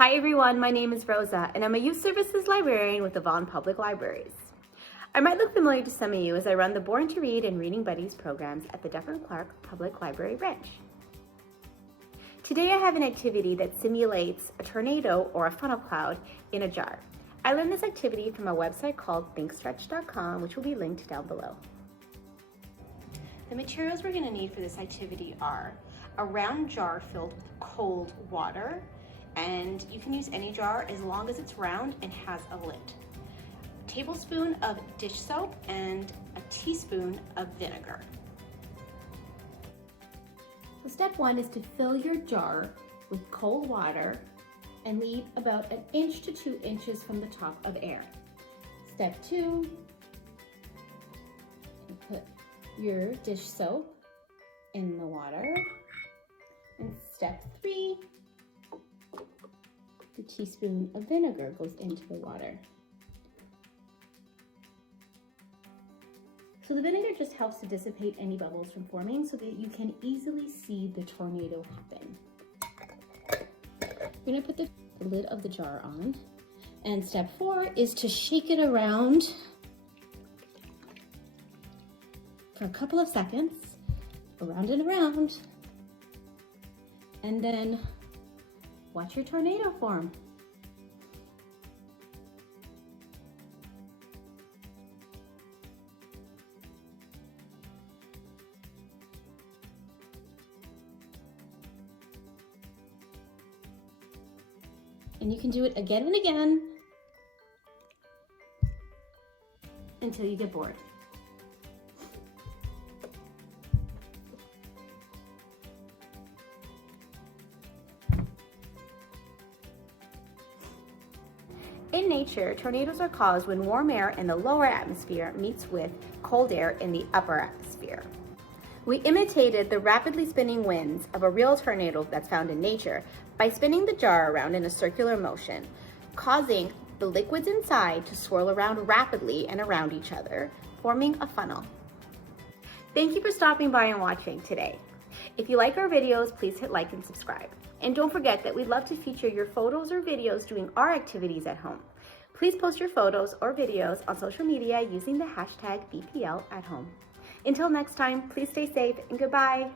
Hi everyone, my name is Rosa and I'm a Youth Services Librarian with the Vaughan Public Libraries. I might look familiar to some of you as I run the Born to Read and Reading Buddies programs at the Dufferin Clark Public Library Branch. Today I have an activity that simulates a tornado or a funnel cloud in a jar. I learned this activity from a website called thinkstretch.com, which will be linked down below. The materials we're going to need for this activity are a round jar filled with cold water, and you can use any jar as long as it's round and has a lid. A tablespoon of dish soap and a teaspoon of vinegar. So step one is to fill your jar with cold water and leave about 1 inch to 2 inches from the top of air. Step two, you put your dish soap in the water. And step three, the teaspoon of vinegar goes into the water. So the vinegar just helps to dissipate any bubbles from forming so that you can easily see the tornado happen. You're gonna put the lid of the jar on. And step four is to shake it around for a couple of seconds, around and around, and then watch your tornado form. And you can do it again and again until you get bored. In nature, tornadoes are caused when warm air in the lower atmosphere meets with cold air in the upper atmosphere. We imitated the rapidly spinning winds of a real tornado that's found in nature by spinning the jar around in a circular motion, causing the liquids inside to swirl around rapidly and around each other, forming a funnel. Thank you for stopping by and watching today. If you like our videos, please hit like and subscribe. And don't forget that we'd love to feature your photos or videos doing our activities at home. Please post your photos or videos on social media using the hashtag BPL at home. Until next time, please stay safe and goodbye.